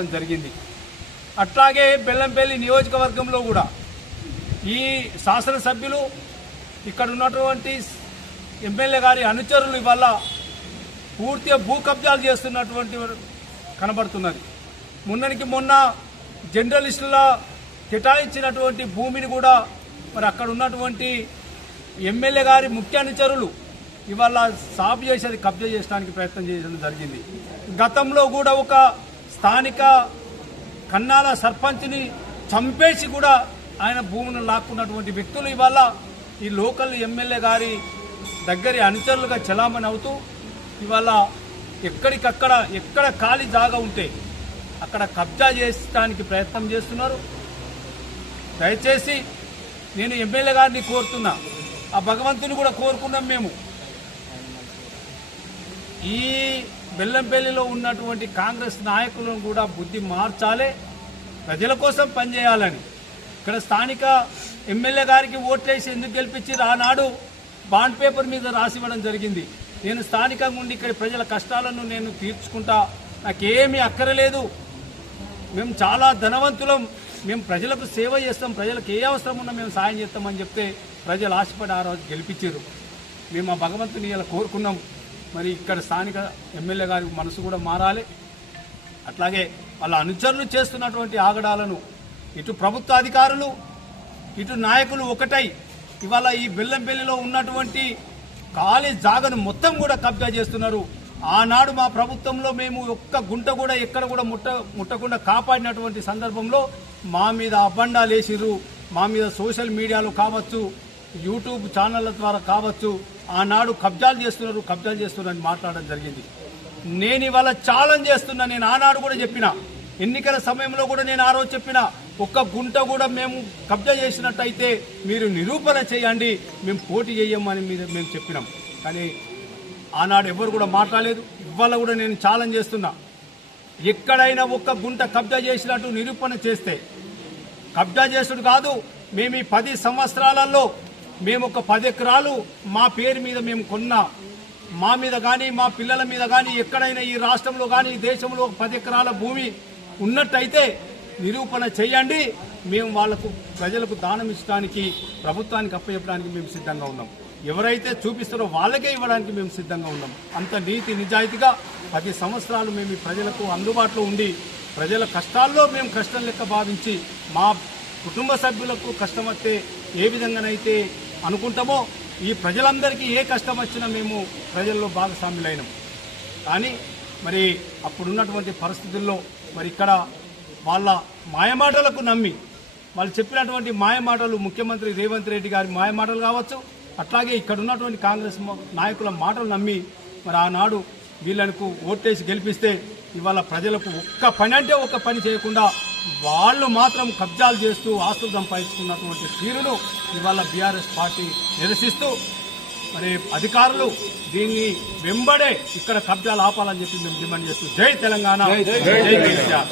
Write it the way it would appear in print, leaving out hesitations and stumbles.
జరిగింది. అట్లాగే బెల్లంపల్లి నియోజకవర్గంలో కూడా ఈ శాసనసభ్యులు ఇక్కడ ఉన్నటువంటి ఎమ్మెల్యే గారి అనుచరులు ఇవాళ పూర్తిగా భూ కబ్జాలు చేస్తున్నటువంటి కనబడుతున్నది. మొన్నటికి మొన్న జర్నలిస్టుల కేటాయించినటువంటి భూమిని కూడా మరి అక్కడ ఉన్నటువంటి ఎమ్మెల్యే గారి ముఖ్య అనుచరులు ఇవాళ సాగు చేసేది కబ్జా చేయడానికి ప్రయత్నం చేయడం జరిగింది. గతంలో కూడా ఒక స్థానిక కన్నాల సర్పంచ్ని చంపేసి కూడా ఆయన భూమిని లాక్కున్నటువంటి వ్యక్తులు ఇవాళ ఈ లోకల్ ఎమ్మెల్యే గారి దగ్గర అనుచరులుగా చలామణి అవుతూ ఇవాళ ఎక్కడికక్కడ ఎక్కడ ఖాళీ జాగా ఉంటే అక్కడ కబ్జా చేయడానికి ప్రయత్నం చేస్తున్నారు. దయచేసి నేను ఎమ్మెల్యే గారిని కోరుతున్నా, ఆ భగవంతుని కూడా కోరుకున్నాం. మేము ఈ బెల్లంపల్లిలో ఉన్నటువంటి కాంగ్రెస్ నాయకులను కూడా బుద్ధి మార్చాలి, ప్రజల కోసం పనిచేయాలని. ఇక్కడ స్థానిక ఎమ్మెల్యే గారికి ఓట్లేసి ఎందుకు గెలిపించి ఆనాడు బాండ్ పేపర్ మీద రాసివ్వడం జరిగింది. నేను స్థానికంగా ఉండి ఇక్కడ ప్రజల కష్టాలను నేను తీర్చుకుంటా, నాకేమీ అక్కరలేదు, మేము చాలా ధనవంతులం, మేము ప్రజలకు సేవ చేస్తాం, ప్రజలకు ఏ అవసరం ఉన్నా మేము సాయం చేస్తామని చెప్తే ప్రజలు ఆశపడి ఆ రోజు గెలిపించారు. మేము ఆ భగవంతుని ఇలా కోరుకున్నాం. మరి ఇక్కడ స్థానిక ఎమ్మెల్యే గారి మనసు కూడా మారాలి. అట్లాగే వాళ్ళ అనుచరులు చేస్తున్నటువంటి ఆగడాలను ఇటు ప్రభుత్వ అధికారులు ఇటు నాయకులు ఒకటై ఇవాళ ఈ బెల్లంపల్లిలో ఉన్నటువంటి ఖాళీ జాగను మొత్తం కూడా కబ్జా చేస్తున్నారు. ఆనాడు మా ప్రభుత్వంలో మేము ఒక్క గుంట కూడా ఎక్కడ కూడా ముట్టకుండా కాపాడినటువంటి సందర్భంలో మా మీద అబండాలు వేసిర్రు, మా మీద సోషల్ మీడియాలో కావచ్చు, యూట్యూబ్ ఛానళ్ల ద్వారా కావచ్చు, ఆనాడు కబ్జాలు చేస్తున్నారని మాట్లాడడం జరిగింది. నేను ఇవాళ ఛాలెంజ్ చేస్తున్నా. నేను ఆనాడు కూడా చెప్పిన, ఎన్నికల సమయంలో కూడా నేను ఆ రోజు చెప్పిన, ఒక్క గుంట కూడా మేము కబ్జా చేసినట్టయితే మీరు నిరూపణ చేయండి, మేము పోటీ చేయమని మేము చెప్పినాం. కానీ ఆనాడు ఎవరు కూడా మాట్లాడలేదు. ఇవాళ కూడా నేను ఛాలెంజ్ చేస్తున్నా, ఎక్కడైనా ఒక్క గుంట కబ్జా చేసినట్టు నిరూపణ చేస్తే, కబ్జా చేసుడు కాదు, మేము ఈ 10 సంవత్సరాలలో మేము ఒక 10 ఎకరాలు మా పేరు మీద మేము కొన్నా, మా మీద కానీ మా పిల్లల మీద కానీ ఎక్కడైనా ఈ రాష్ట్రంలో కానీ ఈ దేశంలో 10 ఎకరాల భూమి ఉన్నట్టయితే నిరూపణ చేయండి, మేము వాళ్లకు ప్రజలకు దానం ఇచ్చడానికి ప్రభుత్వానికి అప్పచెప్పడానికి మేము సిద్ధంగా ఉన్నాం. ఎవరైతే చూపిస్తారో వాళ్ళకే ఇవ్వడానికి మేము సిద్ధంగా ఉన్నాం. అంత నీతి నిజాయితీగా 10 సంవత్సరాలు మేము ఈ ప్రజలకు అందుబాటులో ఉండి ప్రజల కష్టాల్లో మేము కష్టం లెక్క భావించి మా కుటుంబ సభ్యులకు కష్టం వస్తే ఏ విధంగానైతే అనుకుంటామో ఈ ప్రజలందరికీ ఏ కష్టం వచ్చినా మేము ప్రజల్లో భాగస్వాములైనాం. కానీ మరి అప్పుడున్నటువంటి పరిస్థితుల్లో మరి ఇక్కడ వాళ్ళ మాయమాటలకు నమ్మి వాళ్ళు చెప్పినటువంటి మాయమాటలు, ముఖ్యమంత్రి రేవంత్ రెడ్డి గారి మాయమాటలు కావచ్చు, అట్లాగే ఇక్కడ ఉన్నటువంటి కాంగ్రెస్ నాయకుల మాటలు నమ్మి మరి ఆనాడు వీళ్ళకు ఓటేసి గెలిపిస్తే ఇవాళ ప్రజలకు ఒక్క పని అంటే ఒక్క పని చేయకుండా వాళ్ళు మాత్రం కబ్జాలు చేస్తూ ఆస్తులు సంపాదించుకున్నటువంటి తీరును ఇవాళ బీఆర్ఎస్ పార్టీ నిరసిస్తూ మరి అధికారులు దీన్ని వెంబడే ఇక్కడ కబ్జాలు ఆపాలని చెప్పి మేము డిమాండ్ చేస్తూ జై తెలంగాణ, జై కేసీఆర్.